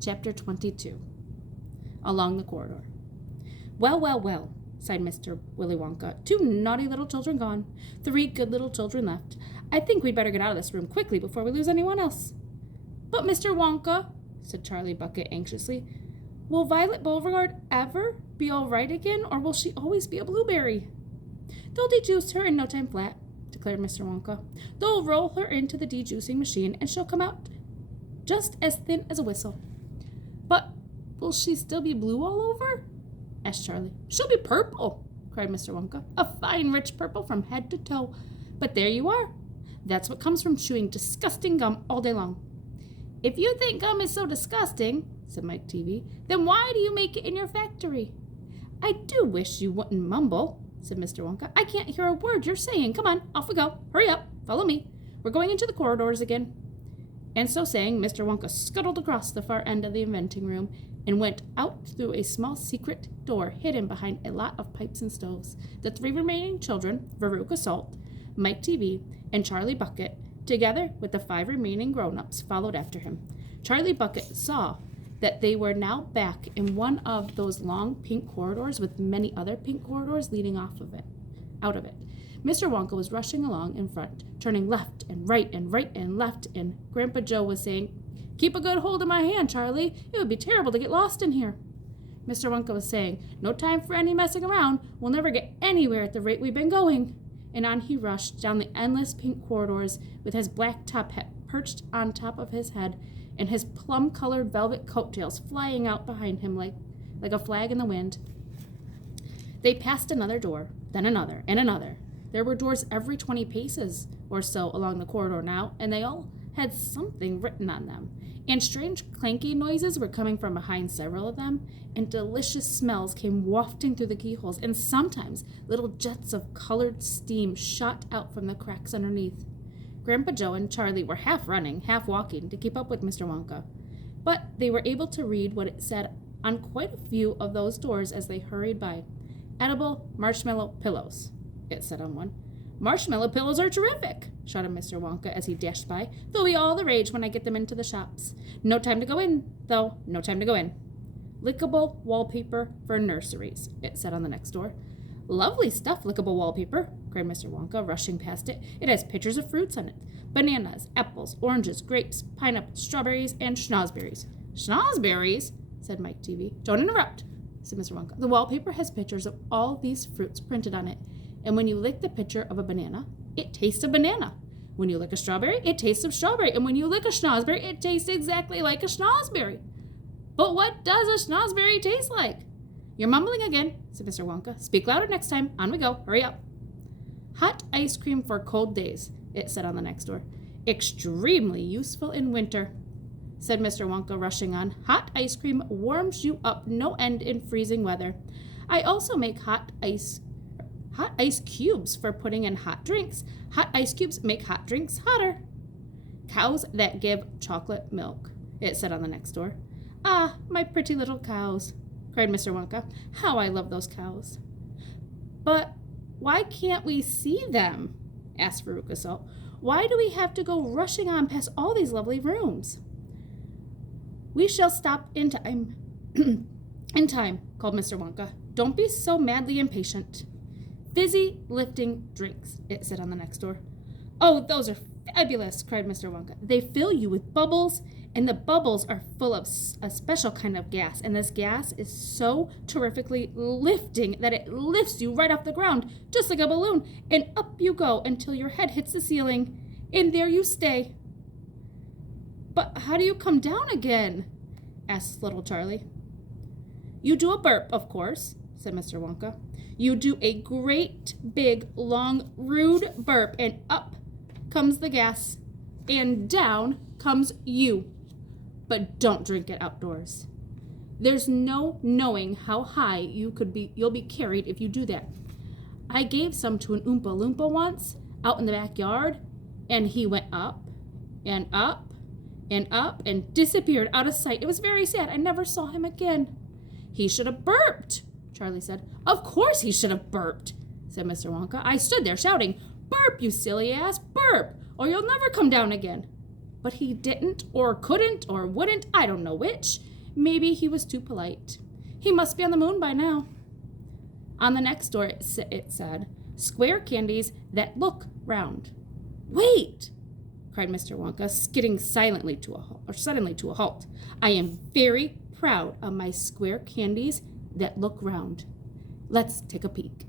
Chapter 22. Along the corridor. Well, well, well, sighed Mr. Willy Wonka. 2 naughty little children gone. 3 good little children left. I think we'd better get out of this room quickly before we lose anyone else. But Mr. Wonka, said Charlie Bucket anxiously, will Violet Beauregard ever be all right again, or will she always be a blueberry? They'll dejuice her in no time flat, declared Mr. Wonka. They'll roll her into the dejuicing machine, and she'll come out just as thin as a whistle. But will she still be blue all over? Asked Charlie. She'll be purple, cried Mr. Wonka. A fine, rich purple from head to toe. But there you are. That's what comes from chewing disgusting gum all day long. If you think gum is so disgusting, said Mike Teavee, then why do you make it in your factory? I do wish you wouldn't mumble, said Mr. Wonka. I can't hear a word you're saying. Come on, off we go. Hurry up. Follow me. We're going into the corridors again. And so saying, Mr. Wonka scuttled across the far end of the inventing room and went out through a small secret door hidden behind a lot of pipes and stoves. The 3 remaining children, Veruca Salt, Mike Teavee, and Charlie Bucket, together with the 5 remaining grown-ups, followed after him. Charlie Bucket saw that they were now back in one of those long pink corridors with many other pink corridors leading out of it. Mr. Wonka was rushing along in front, turning left and right and left, and Grandpa Joe was saying, Keep a good hold of my hand, Charlie. It would be terrible to get lost in here. Mr. Wonka was saying, No time for any messing around. We'll never get anywhere at the rate we've been going. And on he rushed down the endless pink corridors with his black top hat perched on top of his head and his plum-colored velvet coattails flying out behind him like a flag in the wind. They passed another door, then another, and another. There were doors every 20 paces or so along the corridor now, and they all had something written on them. And strange clanky noises were coming from behind several of them, and delicious smells came wafting through the keyholes, and sometimes little jets of colored steam shot out from the cracks underneath. Grandpa Joe and Charlie were half running, half walking to keep up with Mr. Wonka, but they were able to read what it said on quite a few of those doors as they hurried by. Edible marshmallow pillows, it said on one. Marshmallow pillows are terrific, shouted Mr. Wonka as he dashed by. They'll be all the rage when I get them into the shops. No time to go in, though. No time to go in. Lickable wallpaper for nurseries, it said on the next door. Lovely stuff, lickable wallpaper, cried Mr. Wonka, rushing past it. It has pictures of fruits on it. Bananas, apples, oranges, grapes, pineapples, strawberries, and schnozberries. Schnozberries? Said Mike Teavee. Don't interrupt, said Mr. Wonka. The wallpaper has pictures of all these fruits printed on it. And when you lick the picture of a banana, it tastes of banana. When you lick a strawberry, it tastes of strawberry. And when you lick a schnozberry, it tastes exactly like a schnozberry. But what does a schnozberry taste like? You're mumbling again, said Mr. Wonka. Speak louder next time. On we go. Hurry up. Hot ice cream for cold days, it said on the next door. Extremely useful in winter, said Mr. Wonka, rushing on. Hot ice cream warms you up no end in freezing weather. I also make hot ice cubes for putting in hot drinks. Hot ice cubes make hot drinks hotter. Cows that give chocolate milk, it said on the next door. Ah, my pretty little cows, cried Mr. Wonka. How I love those cows. But why can't we see them? Asked Veruca Salt. Why do we have to go rushing on past all these lovely rooms? We shall stop in time. In time, called Mr. Wonka. Don't be so madly impatient. Fizzy lifting drinks, it said on the next door. Oh, those are fabulous, cried Mr. Wonka. They fill you with bubbles, and the bubbles are full of a special kind of gas, and this gas is so terrifically lifting that it lifts you right off the ground, just like a balloon, and up you go until your head hits the ceiling, and there you stay. But how do you come down again? Asked little Charlie. You do a burp, of course, said Mr. Wonka. You do a great, big, long, rude burp, and up comes the gas, and down comes you. But don't drink it outdoors. There's no knowing how high you'll be carried if you do that. I gave some to an Oompa Loompa once out in the backyard, and he went up and up and up and disappeared out of sight. It was very sad. I never saw him again. He should have burped, Charlie said. Of course he should have burped, said Mr. Wonka. I stood there shouting, Burp, you silly ass, burp, or you'll never come down again. But he didn't, or couldn't, or wouldn't, I don't know which. Maybe he was too polite. He must be on the moon by now. On the next door it said, "Square candies that look round." "Wait!" cried Mr. Wonka, skidding suddenly to a halt. "I am very proud of my square candies that look round. Let's take a peek."